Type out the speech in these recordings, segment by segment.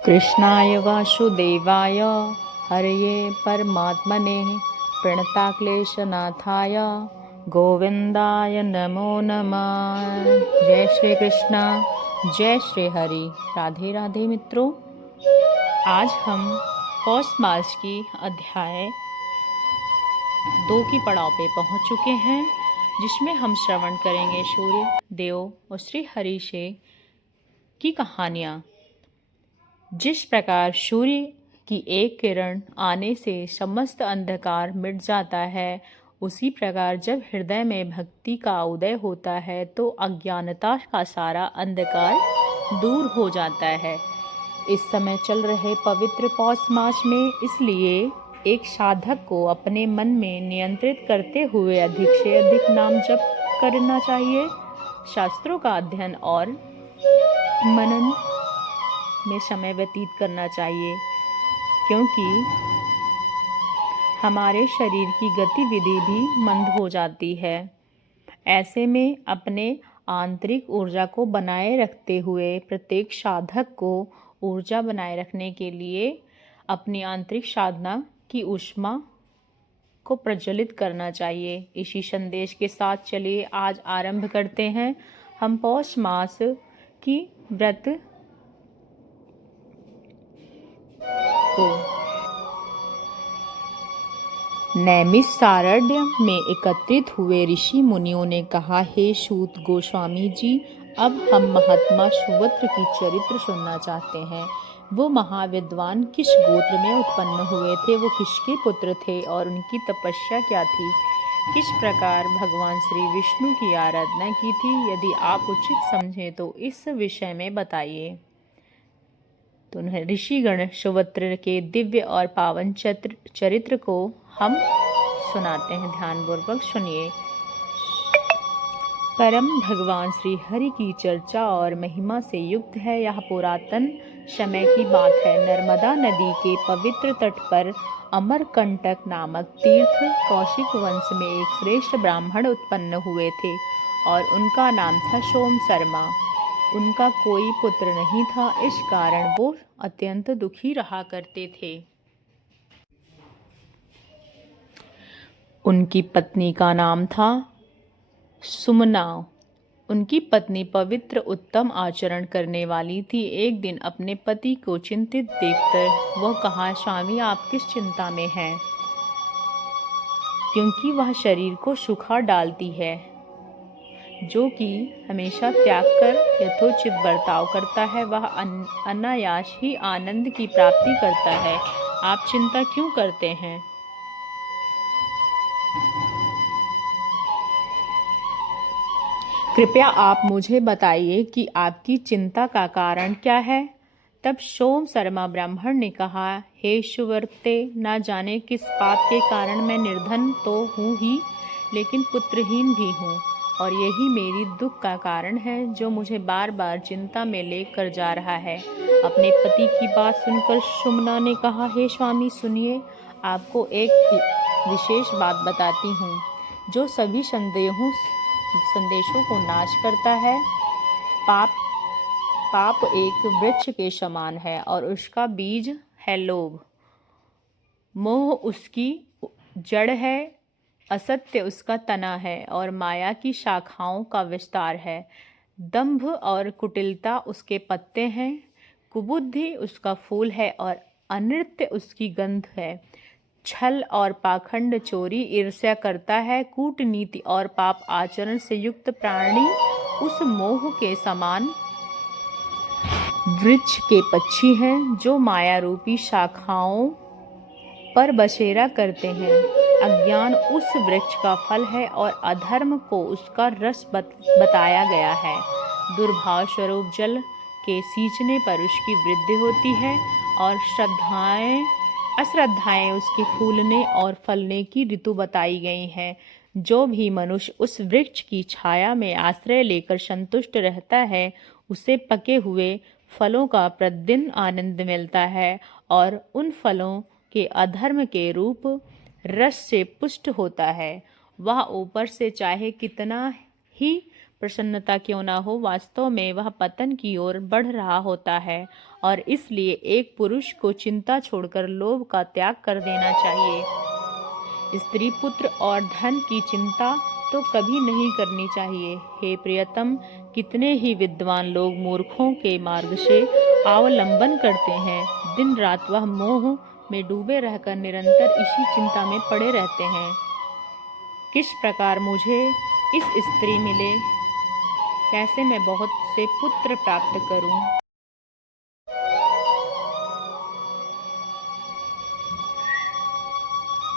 कृष्णाय वासुदेवाय हरये परमात्मने प्रणताक्लेशनाथाय गोविंदाय नमो नमः। जय श्री कृष्ण, जय श्री हरि। राधे राधे मित्रों, आज हम पौष मास की अध्याय 2 की पड़ाव पे पहुंच चुके हैं, जिसमें हम श्रवण करेंगे सूर्य देव और श्री हरि से की कहानियाँ। जिस प्रकार सूर्य की एक किरण आने से समस्त अंधकार मिट जाता है, उसी प्रकार जब हृदय में भक्ति का उदय होता है तो अज्ञानता का सारा अंधकार दूर हो जाता है। इस समय चल रहे पवित्र पौष मास में इसलिए एक साधक को अपने मन में नियंत्रित करते हुए अधिक से अधिक नाम जप करना चाहिए। शास्त्रों का अध्ययन और मनन में समय व्यतीत करना चाहिए, क्योंकि हमारे शरीर की गतिविधि भी मंद हो जाती है। ऐसे में अपने आंतरिक ऊर्जा को बनाए रखते हुए प्रत्येक साधक को ऊर्जा बनाए रखने के लिए अपनी आंतरिक साधना की ऊष्मा को प्रज्वलित करना चाहिए। इसी संदेश के साथ चलिए आज आरंभ करते हैं हम पौष मास की व्रत को। नैमिषारण्य में एकत्रित हुए ऋषि मुनियों ने कहा, हे सूत गोस्वामी जी, अब हम महात्मा सुवत्र की चरित्र सुनना चाहते हैं। वो महाविद्वान किस गोत्र में उत्पन्न हुए थे, वो किसके पुत्र थे और उनकी तपस्या क्या थी, किस प्रकार भगवान श्री विष्णु की आराधना की थी। यदि आप उचित समझें तो इस विषय में बताइए। तो ऋषिगण सुवत्र के दिव्य और पावन चरित्र को हम सुनाते हैं, ध्यानपूर्वक सुनिए। परम भगवान श्री हरि की चर्चा और महिमा से युक्त है। यह पुरातन समय की बात है। नर्मदा नदी के पवित्र तट पर अमरकंटक नामक तीर्थ कौशिक वंश में एक श्रेष्ठ ब्राह्मण उत्पन्न हुए थे और उनका नाम था सोम शर्मा। उनका कोई पुत्र नहीं था, इस कारण वो अत्यंत दुखी रहा करते थे। उनकी पत्नी का नाम था सुमना। उनकी पत्नी पवित्र उत्तम आचरण करने वाली थी। एक दिन अपने पति को चिंतित देखकर वह कहा, स्वामी आप किस चिंता में हैं? क्योंकि वह शरीर को सुखा डालती है, जो कि हमेशा त्याग कर यथोचित बर्ताव करता है, वह अनायास ही आनंद की प्राप्ति करता है। आप चिंता क्यों करते हैं? कृपया आप मुझे बताइए कि आपकी चिंता का कारण क्या है। तब सोम शर्मा ब्राह्मण ने कहा, हे सुवर्ते, ना जाने किस पाप के कारण मैं निर्धन तो हूँ ही, लेकिन पुत्रहीन भी हूँ, और यही मेरी दुख का कारण है जो मुझे बार बार चिंता में लेकर जा रहा है। अपने पति की बात सुनकर सुमना ने कहा, हे स्वामी सुनिए, आपको एक विशेष बात बताती हूँ जो सभी संदेशों को नाश करता है। पाप एक वृक्ष के समान है और उसका बीज है लोभ। मोह उसकी जड़ है, असत्य उसका तना है और माया की शाखाओं का विस्तार है। दंभ और कुटिलता उसके पत्ते हैं, कुबुद्धि उसका फूल है और अनृत्य उसकी गंध है। छल और पाखंड चोरी ईर्ष्या करता है। कूटनीति और पाप आचरण से युक्त प्राणी उस मोह के समान वृक्ष के पक्षी हैं जो माया रूपी शाखाओं पर बसेरा करते हैं। अज्ञान उस वृक्ष का फल है और अधर्म को उसका रस बताया गया है। दुर्भाव स्वरूप जल के सींचने पर उसकी वृद्धि होती है और अश्रद्धाएं उसके फूलने और फलने की ऋतु बताई गई हैं। जो भी मनुष्य उस वृक्ष की छाया में आश्रय लेकर संतुष्ट रहता है, उसे पके हुए फलों का प्रतिदिन आनंद मिलता है और उन फलों के अधर्म के रूप रस से पुष्ट होता है। वह ऊपर से चाहे कितना ही प्रसन्नता क्यों ना हो, वास्तव में वह पतन की ओर बढ़ रहा होता है और इसलिए एक पुरुष को चिंता छोड़कर लोभ का त्याग कर देना चाहिए। स्त्री, पुत्र और धन की चिंता तो कभी नहीं करनी चाहिए। हे प्रियतम, कितने ही विद्वान लोग मूर्खों के मार्ग से अवलंबन करते हैं। दिन रात वह मोह में डूबे रहकर निरंतर इसी चिंता में पड़े रहते हैं, किस प्रकार मुझे इस स्त्री मिले, कैसे मैं बहुत से पुत्र प्राप्त करूं।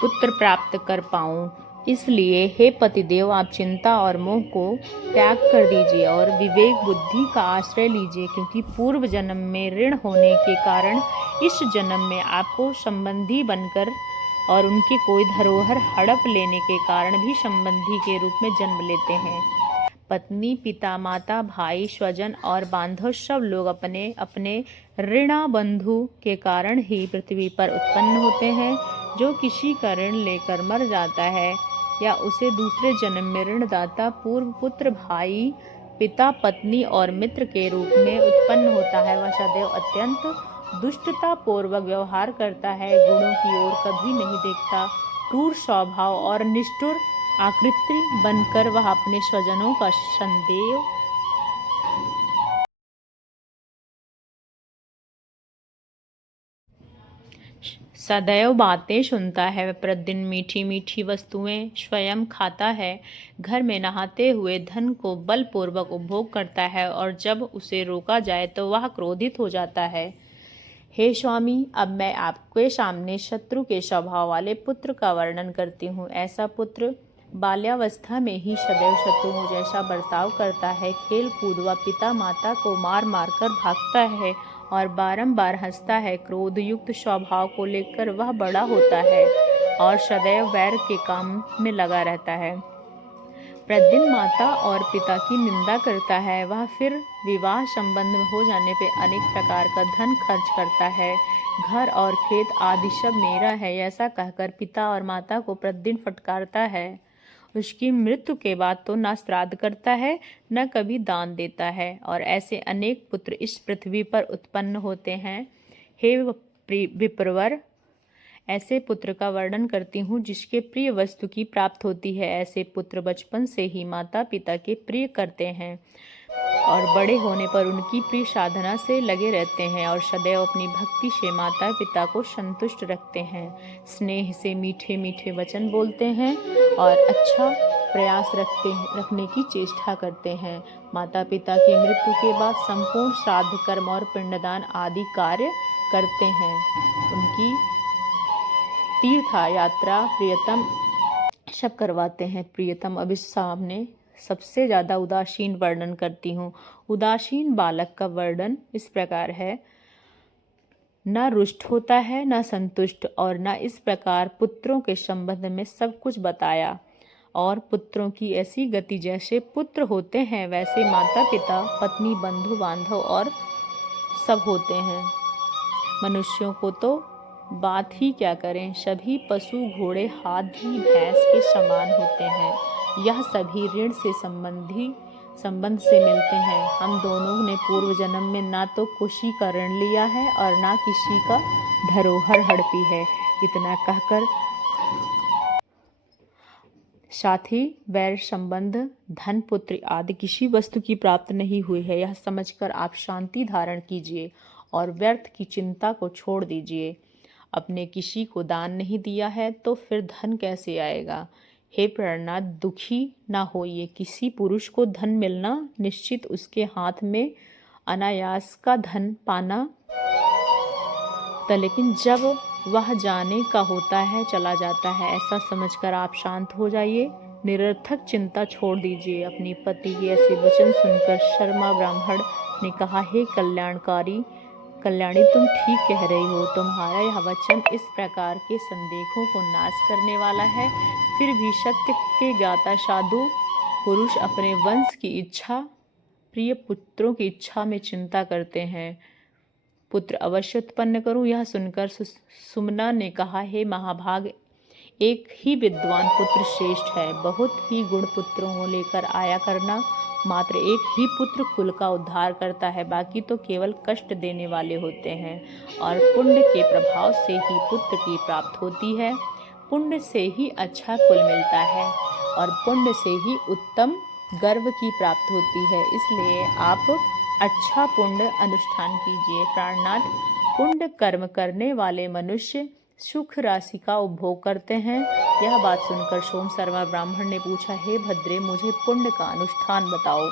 पुत्र प्राप्त कर पाऊं। इसलिए हे पतिदेव, आप चिंता और मोह को त्याग कर दीजिए और विवेक बुद्धि का आश्रय लीजिए, क्योंकि पूर्व जन्म में ऋण होने के कारण इस जन्म में आपको संबंधी बनकर और उनके कोई धरोहर हड़प लेने के कारण भी संबंधी के रूप में जन्म लेते हैं। पत्नी, पिता, माता, भाई, स्वजन और बांधव सब लोग अपने अपने ऋणा बंधु के कारण ही पृथ्वी पर उत्पन्न होते हैं। जो किसी का ऋण लेकर मर जाता है या उसे दूसरे जन्म में ऋणदाता पूर्व पुत्र, भाई, पिता, पत्नी और मित्र के रूप में उत्पन्न होता है, वह सदैव अत्यंत दुष्टता पूर्वक व्यवहार करता है, गुणों की ओर कभी नहीं देखता, क्रूर स्वभाव और निष्ठुर आकृति बनकर वह अपने स्वजनों का सदैव बातें सुनता है, प्रतिदिन मीठी मीठी वस्तुएं स्वयं खाता है, घर में नहाते हुए धन को बलपूर्वक उपभोग करता है और जब उसे रोका जाए तो वह क्रोधित हो जाता है। हे स्वामी, अब मैं आपके सामने शत्रु के स्वभाव वाले पुत्र का वर्णन करती हूँ। ऐसा पुत्र बाल्यावस्था में ही सदैव शत्रुओं जैसा बर्ताव करता है, खेल कूद व पिता माता को मार मार कर भागता है और बारंबार हंसता है। क्रोध युक्त स्वभाव को लेकर वह बड़ा होता है और सदैव वैर के काम में लगा रहता है। प्रतिदिन माता और पिता की निंदा करता है। वह फिर विवाह संबंध हो जाने पर अनेक प्रकार का धन खर्च करता है। घर और खेत आदि सब मेरा है ऐसा कहकर पिता और माता को प्रतिदिन फटकारता है। उसकी मृत्यु के बाद तो न श्राद्ध करता है न कभी दान देता है और ऐसे अनेक पुत्र इस पृथ्वी पर उत्पन्न होते हैं। हे विप्रवर, ऐसे पुत्र का वर्णन करती हूँ जिसके प्रिय वस्तु की प्राप्त होती है। ऐसे पुत्र बचपन से ही माता पिता के प्रिय करते हैं और बड़े होने पर उनकी प्रिय साधना से लगे रहते हैं और सदैव अपनी भक्ति से माता पिता को संतुष्ट रखते हैं, स्नेह से मीठे मीठे वचन बोलते हैं और अच्छा प्रयास रखने की चेष्टा करते हैं। माता पिता की मृत्यु के बाद संपूर्ण श्राद्ध कर्म और पिंडदान आदि कार्य करते हैं। उनकी तीर्थ यात्रा प्रियतम सब करवाते हैं। प्रियतम, अब इस सामने सबसे ज़्यादा उदासीन वर्णन करती हूँ। उदासीन बालक का वर्णन इस प्रकार है, न रुष्ट होता है न संतुष्ट और न इस प्रकार पुत्रों के संबंध में सब कुछ बताया। और पुत्रों की ऐसी गति जैसे पुत्र होते हैं वैसे माता पिता, पत्नी, बंधु बांधव और सब होते हैं। मनुष्यों को तो बात ही क्या करें, सभी पशु, घोड़े, हाथी, भैंस के समान होते हैं। यह सभी ऋण से संबंध से मिलते हैं। हम दोनों ने पूर्व जन्म में ना तो किसी का ऋण लिया है और ना किसी का धरोहर हड़पी है। इतना कहकर साथ ही वैर संबंध, धन, पुत्र आदि किसी वस्तु की प्राप्त नहीं हुई है, यह समझकर आप शांति धारण कीजिए और व्यर्थ की चिंता को छोड़ दीजिए। अपने किसी को दान नहीं दिया है तो फिर धन कैसे आएगा। हे प्राणनाथ, दुखी ना होइए। किसी पुरुष को धन मिलना निश्चित, उसके हाथ में अनायास का धन पाना था, लेकिन जब वह जाने का होता है चला जाता है। ऐसा समझकर आप शांत हो जाइए, निरर्थक चिंता छोड़ दीजिए। अपनी पति के ऐसे वचन सुनकर शर्मा ब्राह्मण ने कहा, हे कल्याणी, तुम ठीक कह रही हो। तुम्हारा यह वचन इस प्रकार के संदेहों को नाश करने वाला है। फिर भी सत्य के ज्ञाता साधु पुरुष अपने वंश की इच्छा, प्रिय पुत्रों की इच्छा में चिंता करते हैं। पुत्र अवश्य उत्पन्न करूं। यह सुनकर सुमना ने कहा, हे महाभाग, एक ही विद्वान पुत्र श्रेष्ठ है। बहुत ही गुण पुत्रों को लेकर आया करना। मात्र एक ही पुत्र कुल का उद्धार करता है, बाकी तो केवल कष्ट देने वाले होते हैं। और पुण्य के प्रभाव से ही पुत्र की प्राप्ति होती है। पुण्य से ही अच्छा कुल मिलता है और पुण्य से ही उत्तम गर्व की प्राप्ति होती है। इसलिए आप अच्छा पुण्य अनुष्ठान कीजिए। प्राणनाथ, पुण्य कर्म करने वाले मनुष्य सुख राशि का उपभोग करते हैं। यह बात सुनकर सोम शर्मा ब्राह्मण ने पूछा, हे भद्रे, मुझे पुण्य का अनुष्ठान बताओ।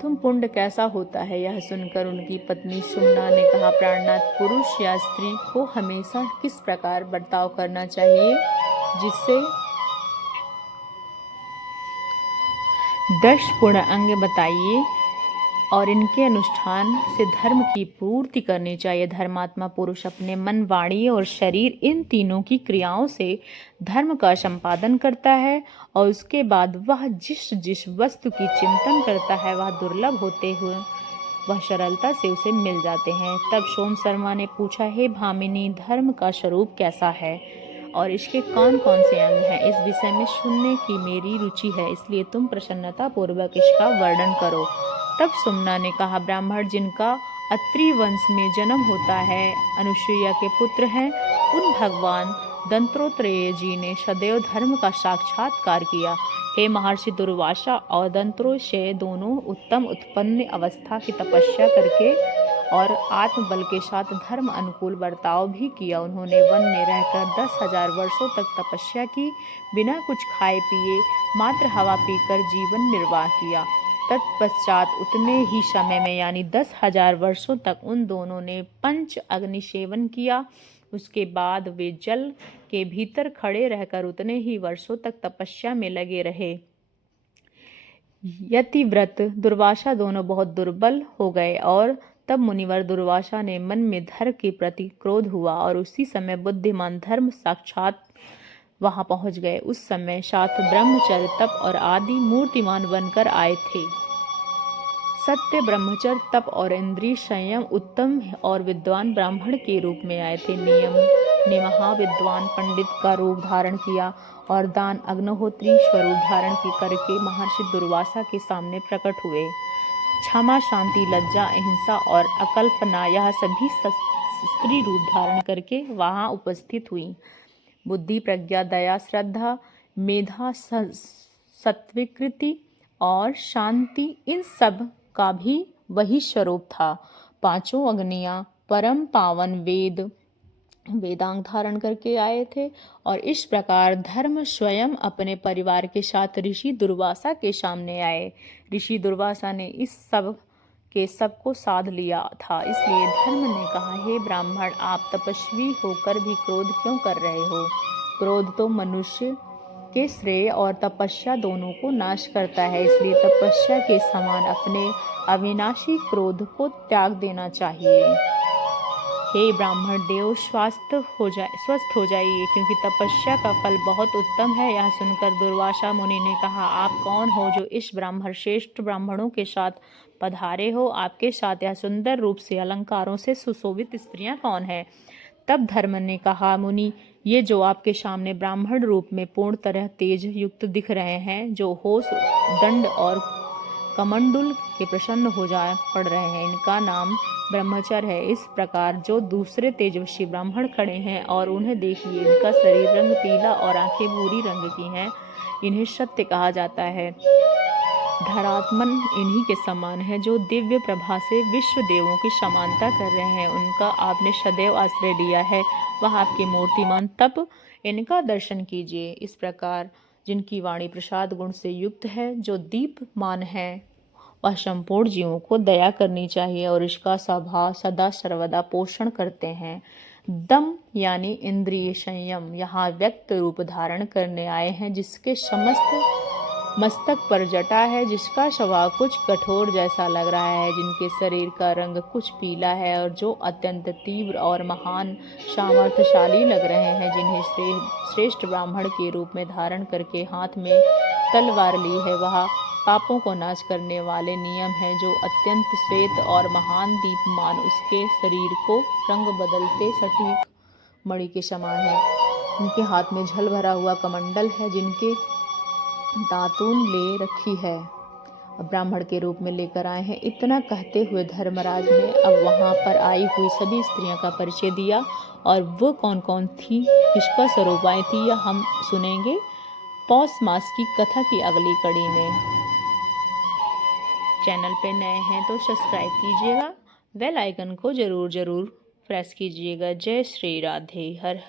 तुम पुण्य कैसा होता है? यह सुनकर उनकी पत्नी सुमना ने कहा, प्राणनाथ, पुरुष या स्त्री को हमेशा किस प्रकार बर्ताव करना चाहिए जिससे 10 पुण्य अंग बताइए और इनके अनुष्ठान से धर्म की पूर्ति करनी चाहिए। धर्मात्मा पुरुष अपने मन, वाणी और शरीर, इन तीनों की क्रियाओं से धर्म का संपादन करता है और उसके बाद वह जिस जिस वस्तु की चिंतन करता है वह दुर्लभ होते हुए वह सरलता से उसे मिल जाते हैं। तब सोम शर्मा ने पूछा, हे भामिनी, धर्म का स्वरूप कैसा है और इसके कौन कौन से अंग हैं? इस विषय में सुनने की मेरी रुचि है, इसलिए तुम प्रसन्नता पूर्वक इसका वर्णन करो। तब सुमना ने कहा, ब्राह्मण जिनका अत्रि वंश में जन्म होता है, अनुसुईया के पुत्र हैं, उन भगवान दंत्रोत्रेय जी ने सदैव धर्म का साक्षात्कार किया। हे महर्षि दुर्वासा और दंत्रोत्रेय दोनों उत्तम उत्पन्न अवस्था की तपस्या करके और आत्मबल के साथ धर्म अनुकूल बर्ताव भी किया। उन्होंने वन में रहकर 10,000 वर्षों तक तपस्या की, बिना कुछ खाए पिए मात्र हवा पीकर जीवन निर्वाह किया। तत्पश्चात उतने ही समय में यानी 10,000 वर्षों तक उन दोनों ने पंच अग्नि सेवन किया। उसके बाद वे जल के भीतर खड़े रहकर उतने ही वर्षों तक तपस्या में लगे रहे। यतिव्रत दुर्वासा दोनों बहुत दुर्बल हो गए और तब मुनिवर दुर्वासा ने मन में धर्म के प्रति क्रोध हुआ और उसी समय बुद्धिमान धर्म साक्षात वहां पहुंच गए। उस समय साथ ब्रह्मचर्य, तप और आदि मूर्तिमान बनकर आए थे। सत्य, ब्रह्मचर्य, तप और इंद्रिय संयम उत्तम और विद्वान ब्राह्मण के रूप में आए थे। नियम ने महाविद्वान पंडित का रूप धारण किया और दान, अग्निहोत्री स्वरूप धारण करके महर्षि दुर्वासा के सामने प्रकट हुए। क्षमा, शांति, लज्जा, अहिंसा और अकल्पना यह सभी स्त्री रूप धारण करके वहां उपस्थित हुई। बुद्धि, प्रज्ञा, दया, श्रद्धा, मेधा, सत्विकृति और शांति, इन सब का भी वही स्वरूप था। पांचों अग्नियां परम पावन वेदांग धारण करके आए थे और इस प्रकार धर्म स्वयं अपने परिवार के साथ ऋषि दुर्वासा के सामने आए। ऋषि दुर्वासा ने इस सबको साध लिया था, इसलिए धर्म ने कहा, हे ब्राह्मण, आप तपस्वी होकर भी क्रोध क्यों कर रहे हो? क्रोध तो मनुष्य के श्रेय और तपस्या दोनों को नाश करता है, इसलिए तपस्या के समान अपने अविनाशी क्रोध को त्याग देना चाहिए। हे ब्राह्मण देव, स्वस्थ हो जाइए, क्योंकि तपस्या का फल बहुत उत्तम है। यह सुनकर दुर्वासा मुनि ने कहा, आप कौन हो जो इस ब्राह्मण श्रेष्ठ ब्राह्मणों के साथ पधारे हो? आपके साथ यह सुंदर रूप से अलंकारों से सुशोभित स्त्रियां कौन है? तब धर्म ने कहा, मुनि, ये जो आपके सामने ब्राह्मण रूप में पूर्ण तरह तेज युक्त दिख रहे हैं, जो होश, दंड और कमंडुल के प्रसन्न हो पड़ रहे हैं, इनका नाम ब्रह्मचर्य है। इस प्रकार जो दूसरे तेजस्वी ब्राह्मण खड़े हैं और उन्हें देखिए, इनका शरीर रंग पीला और आंखें भूरी रंग की हैं, इन्हें सत्य कहा जाता है। धरात्मन इन्हीं के समान है जो दिव्य प्रभा से विश्व देवों की समानता कर रहे हैं। उनका आपने सदैव आश्रय लिया है, वह आपके मूर्तिमान तप, इनका दर्शन कीजिए। इस प्रकार जिनकी वाणी प्रसाद गुण से युक्त है, जो दीपमान है, वह संपूर्ण जीवों को दया करनी चाहिए और इसका स्वभाव सदा सर्वदा पोषण करते हैं। दम यानी इंद्रिय संयम यहाँ व्यक्त रूप धारण करने आए हैं, जिसके समस्त मस्तक पर जटा है, जिसका स्वभाव कुछ कठोर जैसा लग रहा है, जिनके शरीर का रंग कुछ पीला है और जो अत्यंत तीव्र और महान सामर्थ्यशाली लग रहे हैं, जिन्हें श्रेष्ठ ब्राह्मण के रूप में धारण करके हाथ में तलवार ली है, वह पापों को नाश करने वाले नियम है, जो अत्यंत श्वेत और महान दीपमान, उसके शरीर को रंग बदलते सटीक मणि के समान है। इनके हाथ में जल भरा हुआ कमंडल है जिनके दातून ले रखी है, ब्राह्मण के रूप में लेकर आए हैं। इतना कहते हुए धर्मराज ने अब वहाँ पर आई हुई सभी स्त्रियों का परिचय दिया, और वो कौन कौन थी, किसका स्वरूप आई थी, यह हम सुनेंगे पौष मास की कथा की अगली कड़ी में। चैनल पे नए हैं तो सब्सक्राइब कीजिएगा, बेल आइकन को ज़रूर प्रेस कीजिएगा। जय श्री राधे। हर हर